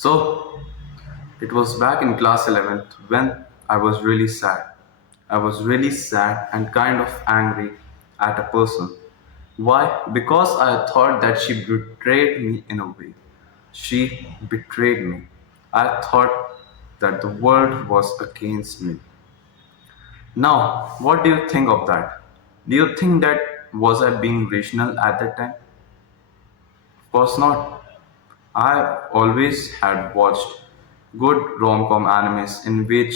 So, it was back in class 11th when I was really sad. I was really sad and kind of angry at a person. Why? Because I thought that she betrayed me in a way. She betrayed me. I thought that the world was against me. Now, what do you think of that? Do you think that was I being rational at that time? Of course not. I always had watched good rom-com animes in which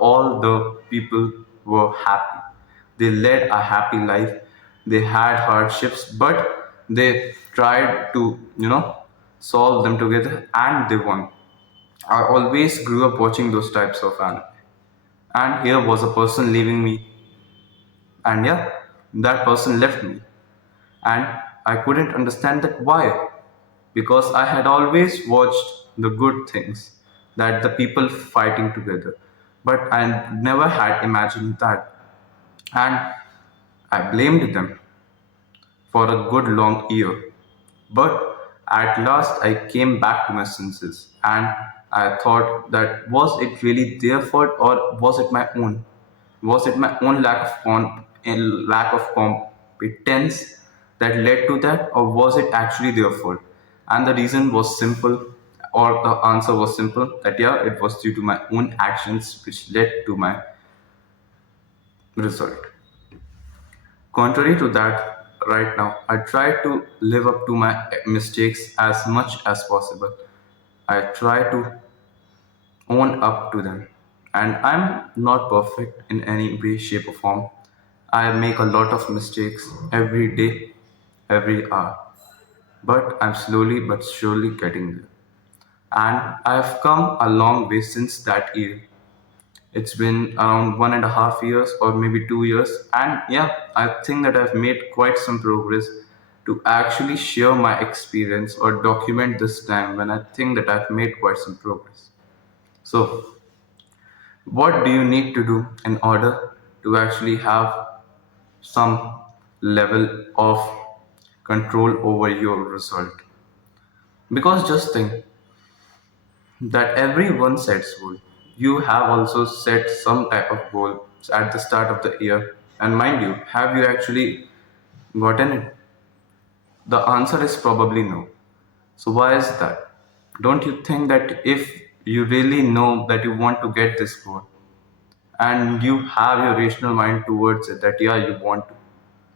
all the people were happy. They led a happy life. They had hardships, but they tried to, solve them together and they won. I always grew up watching those types of anime. And here was a person leaving me, and yeah, that person left me. And I couldn't understand that why. Because I had always watched the good things, that the people fighting together, but I never had imagined that. And I blamed them for a good long year. But at last I came back to my senses and I thought that was it really their fault or was it my own? Was it my own lack of competence that led to that, or was it actually their fault? And the reason was simple, or the answer was simple that yeah, it was due to my own actions which led to my result. Contrary to that, right now, I try to live up to my mistakes as much as possible. I try to own up to them. And I'm not perfect in any way, shape, or form. I make a lot of mistakes every day, every hour. But I'm slowly but surely getting there. And I've come a long way since that year. It's been around 1.5 years or maybe 2 years. And yeah, I think that I've made quite some progress to actually share my experience or document this time when I think that I've made quite some progress. So, what do you need to do in order to actually have some level of control over your result? Because just think that everyone sets goal. You have also set some type of goal at the start of the year, and mind you, have you actually gotten it? The answer is probably no. So why is that? Don't you think that if you really know that you want to get this goal and you have your rational mind towards it that yeah you want to,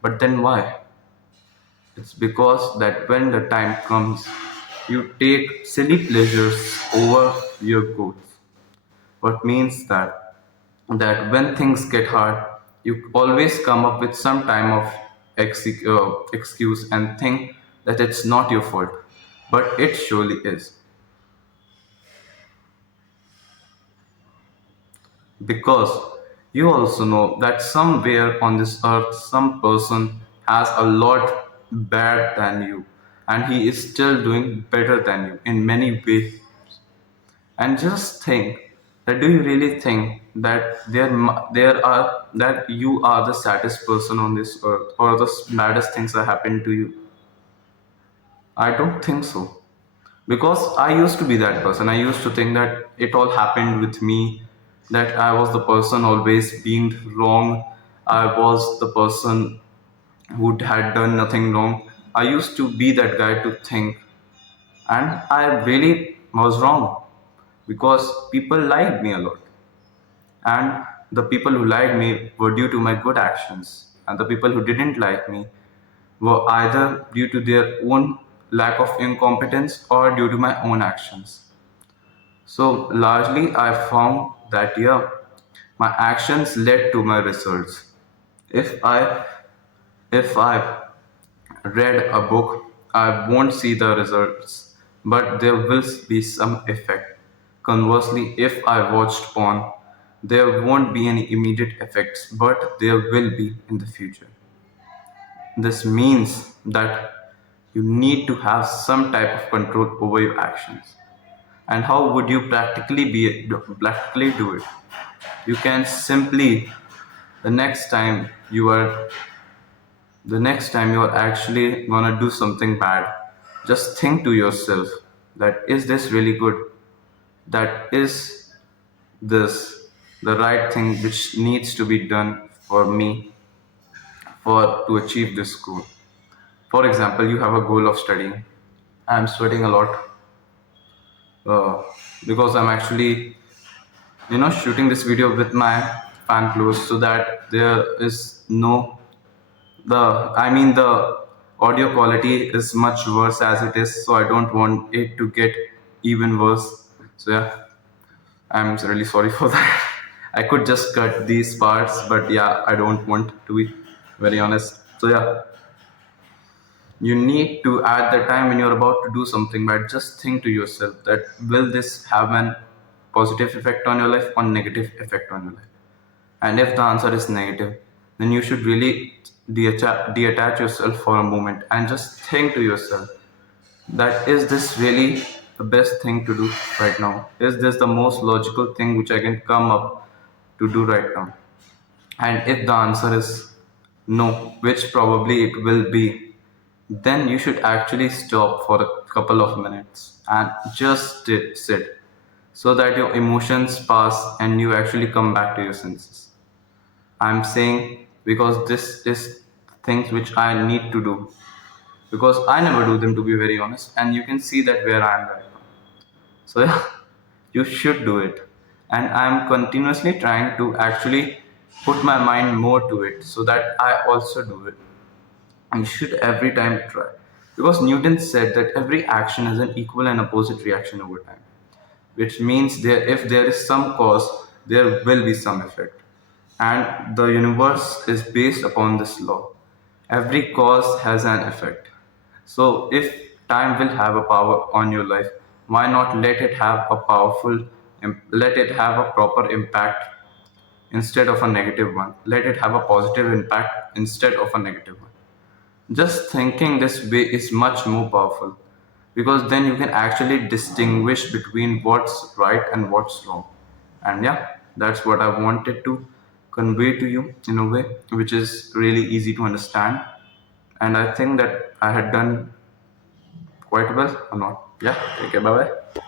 but then why? It's because that when the time comes, you take silly pleasures over your goals. What means that when things get hard, you always come up with some time of excuse and think that it's not your fault, but it surely is. Because you also know that somewhere on this earth, some person has a lot bad than you, and he is still doing better than you in many ways. And just think that do you really think that there are that you are the saddest person on this earth or the baddest things that happen to you? I don't think so. Because I used to be that person. I used to think that it all happened with me, that I was the person always being wrong. I was the person who had done nothing wrong. I used to be that guy to think, and I really was wrong because people liked me a lot. And the people who liked me were due to my good actions, and the people who didn't like me were either due to their own lack of incompetence or due to my own actions. So largely I found that yeah, my actions led to my results. If I if I read a book, I won't see the results, but there will be some effect. Conversely, if I watched porn, there won't be any immediate effects, but there will be in the future. This means that you need to have some type of control over your actions. And how would you practically do it? You can simply the next time you are the next time you are actually gonna do something bad, just think to yourself that is this really good? that is this the right thing which needs to be done for me for to achieve this goal. For example, you have a goal of studying. I'm sweating a lot uh, because I'm actually shooting this video with my fan close so that there is no the the audio quality is much worse as it is, so I don't want it to get even worse. So yeah, I'm really sorry for that. I could just cut these parts, but yeah, I don't want to be very honest. So yeah, you need to at the time when you're about to do something, but just think to yourself that will this have an positive effect on your life or negative effect on your life. And if the answer is negative, then you should really detach yourself for a moment and just think to yourself that is this really the best thing to do right now? Is this the most logical thing which I can come up to do right now? And if the answer is no, which probably it will be, then you should actually stop for a couple of minutes and just sit so that your emotions pass and you actually come back to your senses. I'm saying because this is things which I need to do because I never do them, to be very honest, and you can see that where I am right now. So yeah, you should do it, and I'm continuously trying to actually put my mind more to it so that I also do it. You should every time try because Newton said that every action has an equal and opposite reaction over time, which means there if there is some cause, there will be some effect. And the universe is based upon this law. Every cause has an effect. So if time will have a power on your life, why not let it have a let it have a proper impact instead of a negative one? Let it have a positive impact instead of a negative one. Just thinking this way is much more powerful because then you can actually distinguish between what's right and what's wrong. And yeah, that's what I wanted to convey to you in a way which is really easy to understand. And I think that I had done quite well or not. Yeah, take care, bye bye.